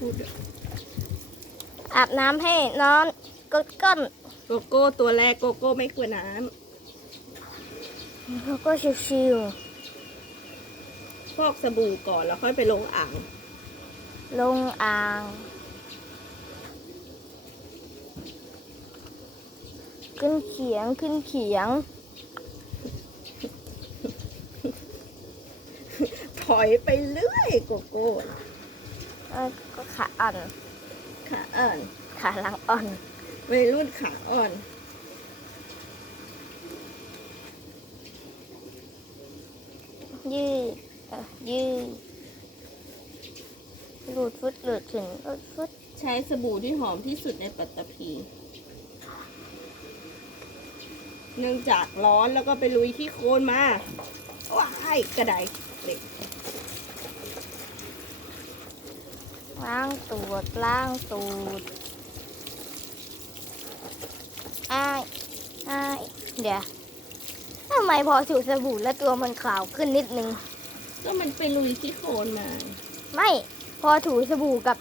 พูดด้วยอาบน้ำให้น้องก็ก้นโกโก้ตัวแรกโกโก้ไม่กลัวน้แล้วก็ชิวำฟอกสบู่ก่อนแล้วค่อยไปลงอ่าง ๆลงอ่าง ขึ้นเขียงขึ้นเขียง ถอยไปเรื่อยโกโก้เอ้ย ก็ขาอ่อน ขาอ่อน ขาหลังอ่อนวัยรุ่นขาอ่อน ยืดเอ่อยืดหลุดฟุตหลุดถึงหลุดฟุตใช้สบู่ที่หอมที่สุดในปัตตภีเนื่องจากร้อนแล้วก็ไปลุยที่โคลนมาว้ายกระไดเหล็ก ล้างตูดล้างตูดอ้ายอ้ายเดี๋ยวทำไมพอถูสบู่แล้วตัวมันขาวขึ้นนิดนึง ก็มันไปลุยที่โคลนมา ไม่พอถูสบู่กับ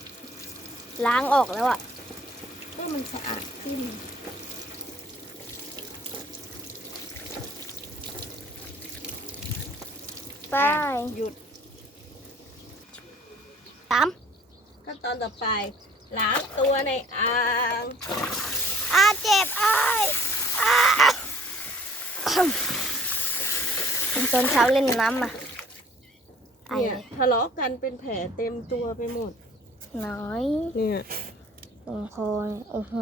ล้างออกแล้วอะก็มันสะอาดขึ้น ไป หยุด สาม ขั้นตอนต่อไปล้างตัวในอ่างอาเจ็บอ้ายอ้าตอนเช้าเล่นน้ำมาไอ้เนี่ยทะเลาะกันเป็นแผลเต็มตัวไปหมด น้อยเนี่ยตรงคอโอ้โห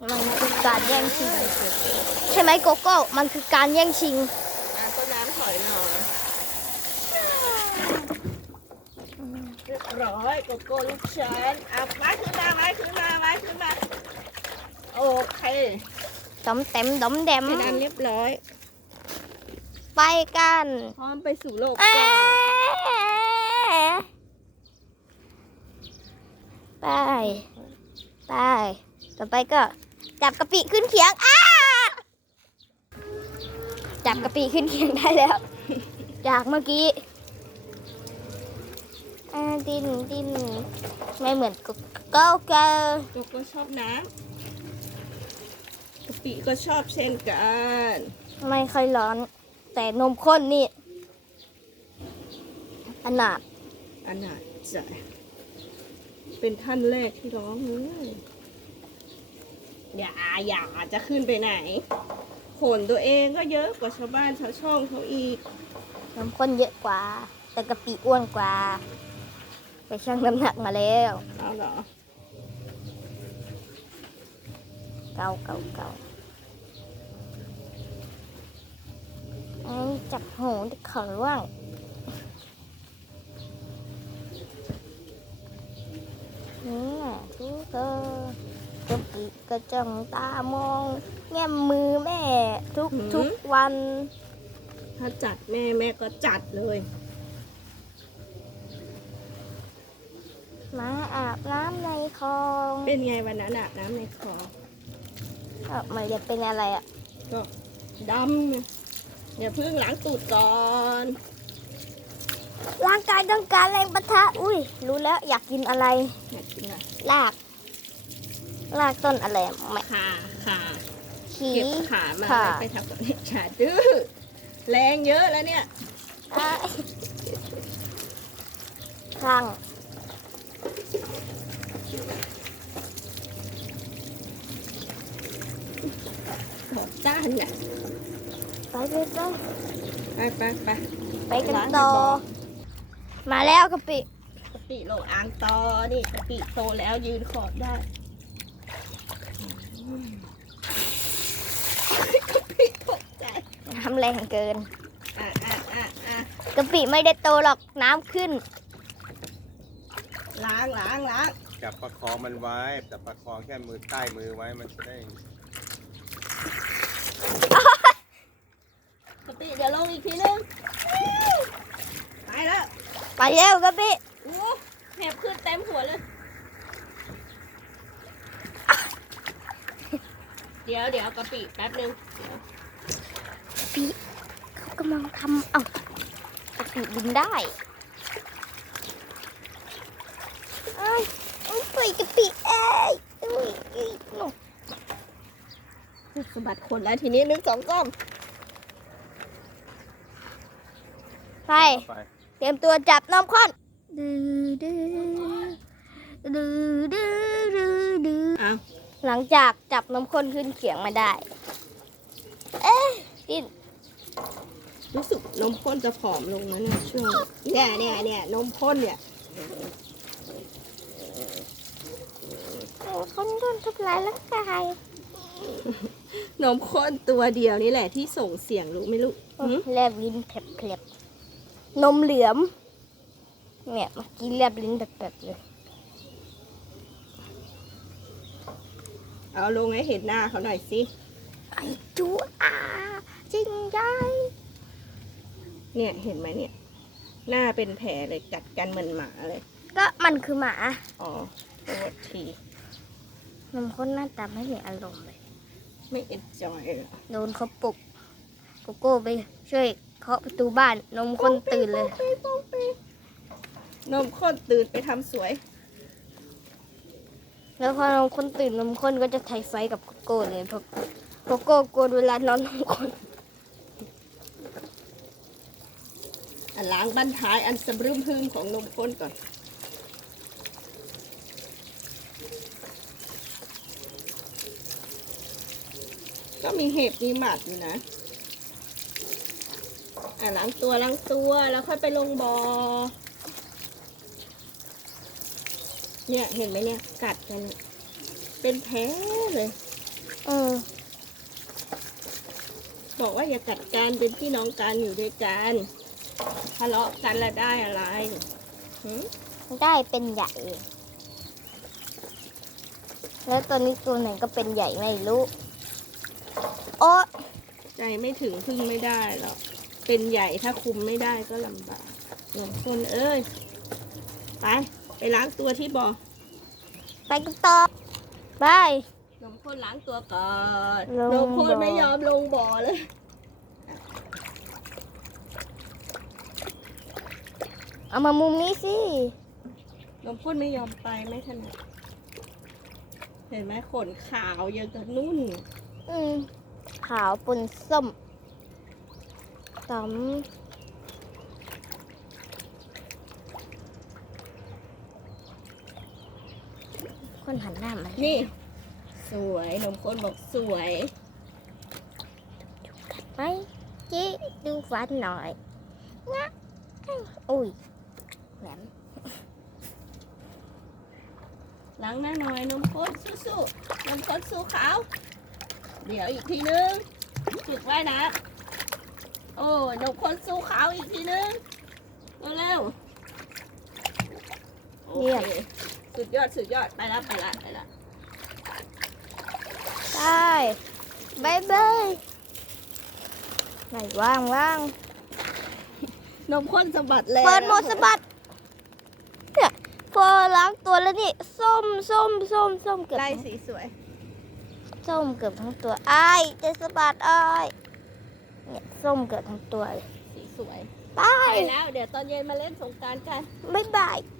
มันคือการแย่งชิง ใช่ไหมโกโก้ มันคือการแย่งชิง อะต้นน้ำถอยหน่อย เรียบร้อยโกโก้ลูกฉันอะไม้ขึ้นมาไม้ขึ้นมาไม้ขึ้นมาโอเคดอมเต็มดอมแดมเป็นอันเรียบร้อย ไปกันพร้อมไปสู่โลกเอ๊กว้างะไปไปต่อไปก็ จับกะปิขึ้นเขียงอ้าจับกะปิขึ้นเขียงได้แล้ว จากเมื่อกี้ อ่าดินดินไม่เหมือนกบเก้าเกอโกโก้ชอบน้ำกะปิก็ชอบเช่นกัน ไม่ค่อยร้อน แต่นมข้นนี่อนาถอันไหนจะเป็นท่านแรกที่ร้องเลยอย่าอย่าจะขึ้นไปไหนขนตัวเองก็เยอะกว่าชาวบ้านชาวช่องเขาอีกนมข้นเยอะกว่า แต่กะปิอ้วนกว่า ไปชั่งน้ำหนักมาแล้วเอาเหรอเก่าเก่าเก่าไอ้จับหูที่เขาร่วงนี่แหละทุกคนกะปิกระจังตามอง แง้มมือแม่ ทุกทุกวัน ถ้าจัดแม่แม่ก็จัดเลย มาอาบน้ำในคลองเป็นไงวันนั้นอาบน้ำในคลองก็ไม่ได้เป็นอะไรอะ ก็ดำไงอย่าเพิ่งล้างตูดก่อนร่างกายต้องการแรงปะทะ อุ้ย รู้แล้วอยากกินอะไร อยากกินอะไรลาก ลากต้นอะไรอะไม่ขาขาขี้เก็บขามาค่ะแล้วไปทำกับเด็กชาดื้อแรงเยอะแล้วเนี่ยอะข้างบอก จ้านนะไปไปไปไปไปไปไปกันต่อ มาแล้วกะปิกะปิลงอ่างต่อนี่กะปิโตแล้วยืนขอบได้กะปิตกใจน้ำแรงเกินอะอะอะอะกะปิไม่ได้โตหรอกน้ำขึ้น ล้างล้างล้าง จับประคองมันไว้จับประคองแค่มือใต้มือไว้มันจะได้กะปิเดี๋ยวลงอีกทีนึงไปแล้วไปเร็วกะปิโอ้แหบขึ้นเต็มหัวเลย เดี๋ยวเดี๋ยวกะปิแป๊บนึงเดี๋ยวกะปิเขากำลังทำเอ้ากะปิบินได้ อุ๊ยกะปิเอ้ยอุ้ยอุ้สะบัดคนแล้วทีนี้หนึ่งสองสามไป ไปเตรียมตัวจับน้ำข้นดือดือดือดือดือดื้อเอาหลังจากจับน้ำข้นขึ้นเขียงมาได้ เอ๊ะดินรู้สึกนมข้นจะผอมลงนะเนี่ยช่วงเนี่ยเนี่ยเนี่ยนมข้นเนี่ย โอ้คนโดนทำร้ายร่างกายนมข้นตัวเดียวนี่แหละที่ส่งเสียงรู้ไหม่รู้หืมแลบลิ้นแผลบๆนมเหลือมเนี่ยเมื่อกี้แลบลิ้นแผลบๆเลยเอาลงให้เห็นหน้าเขาหน่อยสิไอจูอาจริงใจเนี่ยเห็นไหมเนี่ย หน้าเป็นแผลเลยกัดกันเหมือนหมาเลย ก็มันคือหมา อ๋อโทษที นมข้นหน้าตาไม่มีอารมณ์เลย ไม่เอ็นจอยเลยโดนเขาปลุกโกโก้ไปช่วยเคาะประตูบ้านนมข้นตื่นเลยนมข้นตื่นไปทำสวย แล้วพอนมข้นตื่นนมข้นก็จะไทยไฟกับโกโก้เลยเพราะโกโก้กลัวเวลานอนนมข้นอันล้างบั้นท้ายอันสะบรึมพึ่งของนมข้นก่อน ก็มีเห็บมีหมัดอยู่นะอะล้างตัวล้างตัวแล้วค่อยไปลงบอเนี่ยเห็นไหมเนี่ยกัดกันเนี่ยเป็นแผลเลย เออ บอกว่าอย่ากัดกันเป็นพี่น้องกันอยู่ด้วยกันทะเลาะกันแล้วได้อะไรหืมได้เป็นใหญ่ แล้วตอนนี้ตัวไหนก็เป็นใหญ่ไม่รู้ โอ๊ะใจไม่ถึงพึ่งไม่ได้หรอก เป็นใหญ่ถ้าคุมไม่ได้ก็ลำบากนมข้นเอ้ย ไป ไปล้างตัวที่บ่อไปกันต่อไปนมข้นล้างตัวก่อนลงนมข้นบ่อไม่ยอมลงบ่อเลยเอามามุมนี้สินมข้นไม่ยอมไปไม่ถนัด เห็นไหมขนขาวเยอะกับนุ่น อืมขาวปนส้มต๋อมคนหันหน้ามานี่ สวยนมข้นบอกสวยไปจีดูฟันหน่อยงะอุ้ยแหลมล้างหน้าหน่อยนมข้นสู้ๆนมข้นสู้ขาว เดี๋ยวอีกทีนึงฝึกไว้นะ โอ้ยนมข้นสู้ขาวอีกทีนึงเร็วๆโอเคสุดยอดสุดยอดไปแล้วไปแล้วไปแล้วได้บายบายไหนว่างว่างนมข้นสะบัดแล้วเปิดโหมดสะบัดเนี่ยพอล้างตัวแล้วนี่ ส้มส้มส้มส้มเกือบไล่ทั้งสีสวย ส้มเกือบทั้งตัวอ้ายจะสะบัดอ้ายเนี่ยส้มเกือบทั้งตัวเลยสีสวยไปไปแล้ว เดี๋ยวตอนเย็นมาเล่นสงกรารกันบายบาย